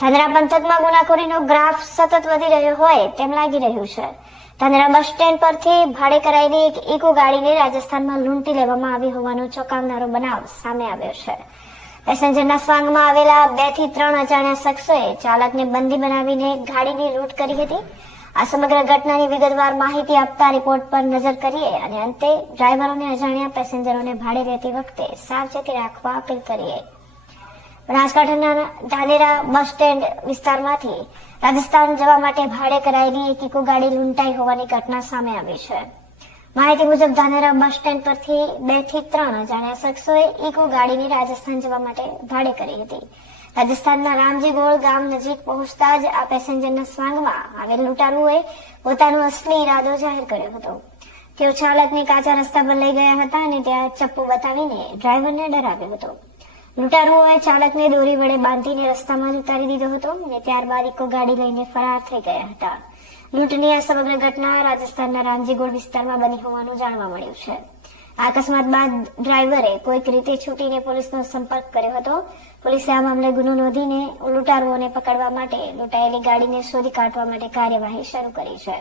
ધાનેરા પંથકમાં ગુનાખોરીનો ગ્રાફ સતત વધી રહ્યો હોય તેમ લાગી રહ્યું છે। ધાનેરા બસ સ્ટેન્ડ પરથી ભાડે કરાયેલી એક ઇકો ગાડીને રાજસ્થાનમાં લૂંટી લેવામાં આવી હોવાનો ચોંકાવનારો બનાવ સામે આવ્યો છે। પેસેન્જરના સ્વાંગમાં આવેલા 2 થી 3 અજાણ્યા શખ્સોએ ચાલકને બંદી બનાવીને ગાડીની લૂંટ કરી હતી। આ સમગ્ર ઘટનાની વિગતવાર માહિતી આપતા રિપોર્ટ પર નજર કરીએ અને અંતે ડ્રાઈવરોને અજાણ્યા પેસેન્જરોને ભાડે લેતી વખતે સાવચેતી રાખવા અપીલ કરીએ। બનાસકાંઠાના ધાનેરા બસ સ્ટેન્ડ વિસ્તારમાંથી રાજસ્થાન જવા માટે ભાડે કરાયેલી એક ઇકો ગાડી લૂંટાઈ હોવાની ઘટના સામે આવી છે। માહિતી મુજબ ધાનેરા બસ સ્ટેન્ડ પરથી 2 થી 3 અજાણ્યા શખ્સોએ ઇકો ગાડીની રાજસ્થાન જવા માટે ભાડે કરી હતી। રાજસ્થાનના રામજીગોળ ગામ નજીક પહોંચતા જ આ પેસેન્જરના સ્વાંગમાં આવેલ લૂંટારુઓએ પોતાનો અસલી ઈરાદો જાહેર કર્યો હતો। તેઓ ચાલકને કાચા રસ્તા પર લઈ ગયા હતા અને ત્યાં ચપ્પુ બતાવીને ડ્રાઈવરને ડરાવ્યો હતો। લૂંટારુઓએ ચાલકને દોરી વડે બાંધીને રસ્તામાં જ ઉતારી દીધો હતો અને ત્યારબાદ ઇકો ગાડી લઈને ફરાર થઈ ગયા હતા। લૂંટની આ સમગ્ર ઘટના રાજસ્થાનના રામજીગોળ વિસ્તારમાં બની હોવાનું જાણવા મળ્યું છે। આ અકસ્માત બાદ ડ્રાઈવરે કોઈક રીતે છૂટીને પોલીસનો સંપર્ક કર્યો હતો। પોલીસે આ મામલે ગુનો નોંધીને લૂંટારુઓને પકડવા માટે લૂંટાયેલી ગાડીને શોધી કાઢવા માટે કાર્યવાહી શરૂ કરી છે।